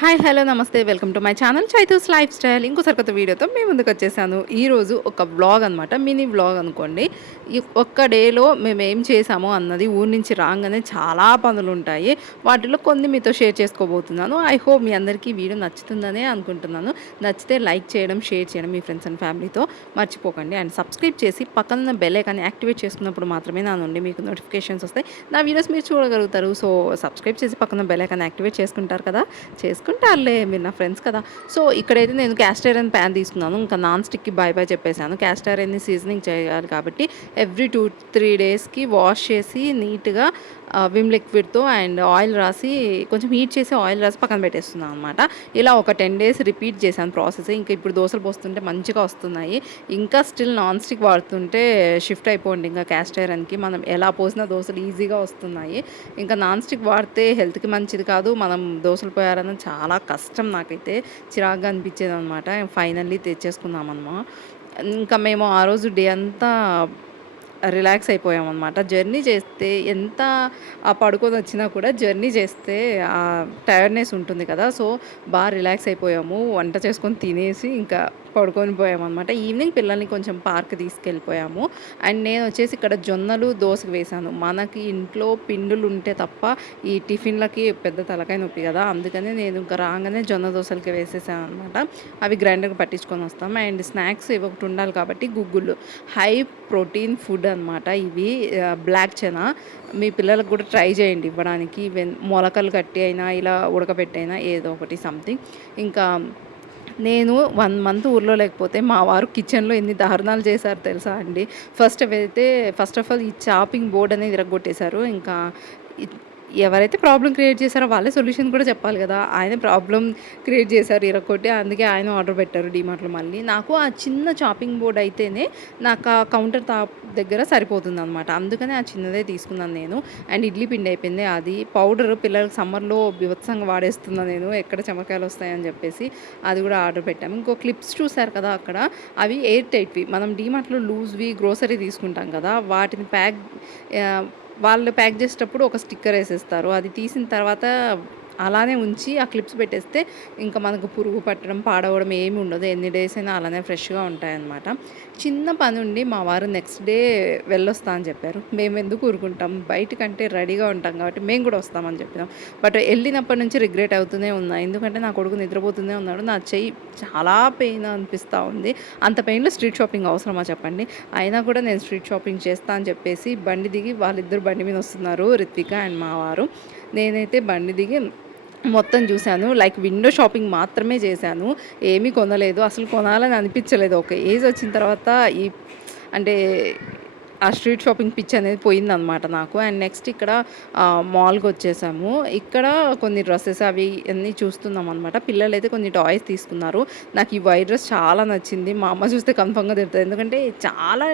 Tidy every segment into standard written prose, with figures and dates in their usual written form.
Hi hello నమస్తే welcome to my channel Chaitu's life style. ఇంకోసారి కొత్త వీడియోతో మీ ముందుకు వచ్చేసాను. ఈరోజు ఒక వ్లాగ్ అనమాట, మినీ వ్లాగ్ అనుకోండి. ఈ ఒక్క డేలో మేము ఏం చేసామో అన్నది ఊరి నుంచి రాగానే చాలా పనులు ఉంటాయి. వాటిలో కొన్ని మీతో షేర్ చేసుకోబోతున్నాను. ఐ హోప్ మీ అందరికీ వీడియో నచ్చుతుందనే అనుకుంటున్నాను. నచ్చితే లైక్ చేయడం, షేర్ చేయడం మీ ఫ్రెండ్స్ అండ్ ఫ్యామిలీతో మర్చిపోకండి. అండ్ సబ్స్క్రైబ్ చేసి పక్కన బెల్ ఐకాన్ని యాక్టివేట్ చేసుకున్నప్పుడు మాత్రమే నా నుండి మీకు నోటిఫికేషన్స్ వస్తాయి. నా వీడియోస్ మీరు చూడగలుగుతారు. సో సబ్స్క్రైబ్ చేసి పక్కన బెల్ ఐకాన్ని యాక్టివేట్ చేసుకుంటారు కదా, చేసుకుంటారులే, మీరు నా ఫ్రెండ్స్ కదా. సో ఇక్కడైతే నేను క్యాస్ట్ ఐరన్ ప్యాన్ తీసుకున్నాను. ఇంకా నాన్ స్టిక్కి బై బై చెప్పేశాను. క్యాస్ట్ ఐరన్ని సీజనింగ్ చేయాలి కాబట్టి ఎవ్రీ 2-3 డేస్కి వాష్ చేసి నీట్గా విమ్ లిక్విడ్తో అండ్ ఆయిల్ రాసి కొంచెం హీట్ చేసి ఆయిల్ రాసి పక్కన పెట్టేస్తున్నాను అనమాట. ఇలా ఒక 10 డేస్ రిపీట్ చేశాను ప్రాసెస్. ఇంకా ఇప్పుడు దోశలు పోస్తుంటే మంచిగా వస్తున్నాయి. ఇంకా స్టిల్ నాన్ స్టిక్ వాడుతుంటే షిఫ్ట్ అయిపోండి ఇంకా క్యాస్ట్ ఐరన్కి. మనం ఎలా పోసినా దోశలు ఈజీగా వస్తున్నాయి. ఇంకా నాన్ స్టిక్ వాడితే హెల్త్కి మంచిది కాదు. మనం దోశలు పోయారని చాలా కష్టం, నాకైతే చిరాగ్గా అనిపించేది అనమాట. ఫైనల్లీ తెచ్చేసుకున్నామన్నమాట. ఇంకా మేము ఆ రోజు డే అంతా రిలాక్స్ అయిపోయామన్నమాట. జర్నీ చేస్తే ఎంత పడుకొని వచ్చినా కూడా జర్నీ చేస్తే టైర్డ్నెస్ ఉంటుంది కదా. సో బాగా రిలాక్స్ అయిపోయాము. వంట చేసుకొని తినేసి ఇంకా పడుకొని పోయామన్నమాట. ఈవినింగ్ పిల్లల్ని కొంచెం పార్క్ తీసుకెళ్ళిపోయాము. అండ్ నేను వచ్చేసి ఇక్కడ జొన్నలు దోశకు వేశాను. మనకి ఇంట్లో పిండులు ఉంటే తప్ప ఈ టిఫిన్లకి పెద్ద తలకాయ నొప్పి కదా, అందుకని నేను ఇంకా రాగానే జొన్న దోశలకి వేసేసాను అనమాట. అవి గ్రైండర్కి పట్టించుకొని వస్తాం. అండ్ స్నాక్స్ ఇవి ఒకటి ఉండాలి కాబట్టి గుగ్గుళ్ళు, హై ప్రోటీన్ ఫుడ్ అనమాట ఇవి. బ్లాక్ చెనా మీ పిల్లలకు కూడా ట్రై చేయండి ఇవ్వడానికి. మొలకలు కట్టి అయినా ఇలా ఉడకబెట్టైనా ఏదో ఒకటి సంథింగ్. ఇంకా నేను 1 మంత్ ఊర్లో లేకపోతే మా వారు కిచెన్లో ఎన్ని దారుణాలు చేశారు తెలుసా అండి. ఫస్ట్ ఆఫ్ ఆల్ ఈ చాపింగ్ బోర్డ్ అనేది ఇరగొట్టేశారు. ఇంకా ఎవరైతే ప్రాబ్లం క్రియేట్ చేశారో వాళ్ళే సొల్యూషన్ కూడా చెప్పాలి కదా. ఆయన ప్రాబ్లం క్రియేట్ చేశారు ఇరగొట్టి, అందుకే ఆయన ఆర్డర్ పెట్టారు డీమార్ట్లో. మళ్ళీ నాకు ఆ చిన్న చాపింగ్ బోర్డ్ అయితేనే నాకు ఆ కౌంటర్ టాప్ దగ్గర సరిపోతుంది అనమాట. అందుకనే ఆ చిన్నదే తీసుకున్నాను నేను. అండ్ ఇడ్లీ పిండి అయిపోయింది. అది పౌడర్ పిల్లలకి సమ్మర్లో బీభత్సంగా వాడేస్తున్నాను నేను, ఎక్కడ చెమకాయలు వస్తాయని చెప్పేసి అది కూడా ఆర్డర్ పెట్టాము. ఇంకో క్లిప్స్ చూసారు కదా అక్కడ, అవి ఎయిర్ టైట్వి. మనం డీమార్ట్లో లూజ్వి గ్రోసరీ తీసుకుంటాం కదా, వాటిని వాళ్ళు ప్యాక్ చేసేటప్పుడు ఒక స్టిక్కర్ వేసేస్తారు. అది తీసిన తర్వాత అలానే ఉంచి ఆ క్లిప్స్ పెట్టేస్తే ఇంకా మనకు పురుగు పట్టడం, పాడవడం ఏమి ఉండదు. ఎన్ని డేస్ అయినా అలానే ఫ్రెష్గా ఉంటాయన్నమాట. చిన్న పని ఉండి మా వారు నెక్స్ట్ డే వెళ్ళొస్తా అని చెప్పారు. మేము ఎందుకు ఊరుకుంటాం, బయటకంటే రెడీగా ఉంటాం కాబట్టి మేము కూడా వస్తామని చెప్పినాం. బట్ వెళ్ళినప్పటి నుంచి రిగ్రెట్ అవుతూనే ఉన్నా. ఎందుకంటే నా కొడుకు నిద్రపోతూనే ఉన్నాడు. నా చెయ్యి చాలా పెయిన్ అనిపిస్తూ ఉంది. అంత పెయిన్లో స్ట్రీట్ షాపింగ్ అవసరమా చెప్పండి. అయినా కూడా నేను స్ట్రీట్ షాపింగ్ చేస్తా అని చెప్పేసి బండి దిగి, వాళ్ళిద్దరు బండి మీద వస్తున్నారు, రిత్విక అండ్ మా వారు. నేనైతే బండి దిగి మొత్తం చూశాను. లైక్ విండో షాపింగ్ మాత్రమే చేశాను. ఏమీ కొనలేదు. అసలు కొనాలని అనిపించలేదు. ఒక ఏజ్ వచ్చిన తర్వాత అంటే ఆ స్ట్రీట్ షాపింగ్ పిచ్ అనేది పోయిందనమాట నాకు. అండ్ నెక్స్ట్ ఇక్కడ మాల్కి వచ్చేసాము. ఇక్కడ కొన్ని డ్రెస్సెస్ అవి అన్నీ చూస్తున్నాం అనమాట. పిల్లలైతే కొన్ని టాయ్స్ తీసుకున్నారు. నాకు ఈ వైట్ డ్రెస్ చాలా నచ్చింది. మా అమ్మ చూస్తే కన్ఫర్మ్గా తిడుతుంది, ఎందుకంటే చాలా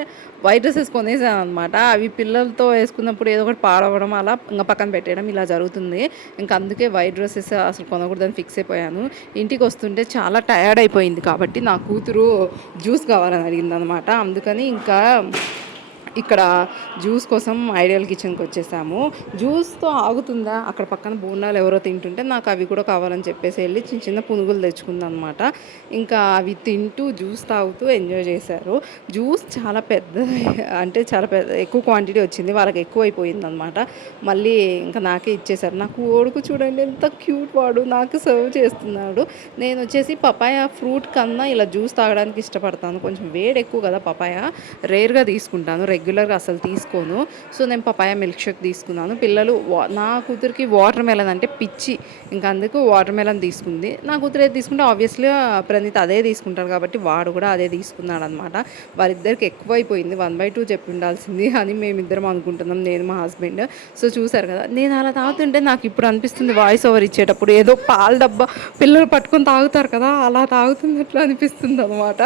వైట్ డ్రెస్సెస్ కొనేసాను అనమాట. అవి పిల్లలతో వేసుకున్నప్పుడు ఏదో ఒకటి పాడవడం, అలా ఇంకా పక్కన పెట్టేయడం ఇలా జరుగుతుంది. ఇంకా అందుకే వైట్ డ్రెస్సెస్ అసలు కొనకూడదని ఫిక్స్ అయిపోయాను. ఇంటికి వస్తుంటే చాలా టయర్డ్ అయిపోయింది కాబట్టి నా కూతురు జ్యూస్ కావాలని అడిగింది అనమాట. అందుకని ఇంకా ఇక్కడ జ్యూస్ కోసం ఐడియల్ కిచెన్కి వచ్చేసాము. జ్యూస్తో ఆగుతుందా, అక్కడ పక్కన బోండాలు ఎవరో తింటుంటే నాకు అవి కూడా కావాలని చెప్పేసి వెళ్ళి చిన్న చిన్న పునుగులు తెచ్చుకుందాం అనమాట. ఇంకా అవి తింటూ జ్యూస్ తాగుతూ ఎంజాయ్ చేశారు. జ్యూస్ చాలా ఎక్కువ క్వాంటిటీ వచ్చింది, వాళ్ళకి ఎక్కువ అయిపోయింది అనమాట. మళ్ళీ ఇంకా నాకే ఇచ్చేశారు. నాకు ఓడుకు చూడండి ఎంత క్యూట్, వాడు నాకు సర్వ్ చేస్తున్నాడు. నేను వచ్చేసి పపాయ ఫ్రూట్ కన్నా ఇలా జ్యూస్ తాగడానికి ఇష్టపడతాను. కొంచెం వేడి ఎక్కువ కదా, పపాయ రేర్గా తీసుకుంటాను, రెగ్యులర్గా అసలు తీసుకోను. సో నేను పపాయ మిల్క్ షేక్ తీసుకున్నాను. పిల్లలు నా కూతురికి వాటర్ మెలన్ అంటే పిచ్చి, ఇంకా అందుకు వాటర్ మెలన్ తీసుకుంది. నా కూతురు ఏది తీసుకుంటే ఆబ్వియస్లీ ప్రణీత్ అదే తీసుకుంటారు కాబట్టి వాడు కూడా అదే తీసుకున్నాడు అనమాట. వారిద్దరికి ఎక్కువైపోయింది. 1/2 చెప్పి ఉండాల్సింది అని మేమిద్దరం అనుకుంటున్నాం, నేను మా హస్బెండ్. సో చూసారు కదా, నేను అలా తాగుతుంటే నాకు ఇప్పుడు అనిపిస్తుంది వాయిస్ ఓవర్ ఇచ్చేటప్పుడు ఏదో పాల డబ్బా పిల్లలు పట్టుకొని తాగుతారు కదా, అలా తాగుతున్నట్లు అనిపిస్తుంది అనమాట.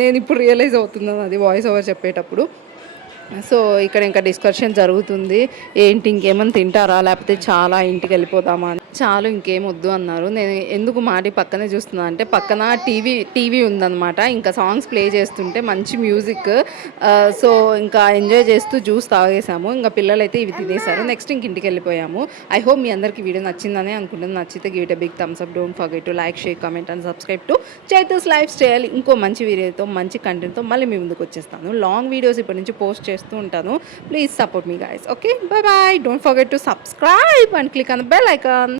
నేను ఇప్పుడు రియలైజ్ అవుతున్నాను అది వాయిస్ ఓవర్ చెప్పేటప్పుడు. సో ఇక్కడ ఇంకా డిస్కషన్ జరుగుతుంది, ఏంటి ఇంకేమైనా తింటారా లేకపోతే చాలా ఇంటికి వెళ్ళిపోదామా అని. చాలు ఇంకేం వద్దు అన్నారు. నేను ఎందుకు మాటి పక్కనే చూస్తున్నా అంటే పక్కన టీవీ ఉందనమాట. ఇంకా సాంగ్స్ ప్లే చేస్తుంటే మంచి మ్యూజిక్. సో, ఇంకా ఎంజాయ్ చేస్తూ జ్యూస్ తాగేసాము. ఇంక పిల్లలైతే ఇవి తినేసారు. నెక్స్ట్ ఇంక ఇంటికెళ్ళిపోయాము. ఐ హోప్ మీ అందరికీ వీడియో నచ్చిందనే అనుకుంటున్నాను. నచ్చితే give it a big thumbs up. Don't forget to like, share, comment and subscribe to Chaitu's lifestyle. ఇంకో మంచి వీడియోతో, మంచి కంటెంట్‌తో మళ్ళీ మీ ముందుకు వచ్చేస్తాను. లాంగ్ వీడియోస్ ఇప్పటి నుంచి పోస్ట్ చేస్తూ ఉంటాను. Please support me guys. Okay. By by. Don't forget to subscribe and click on the bell icon.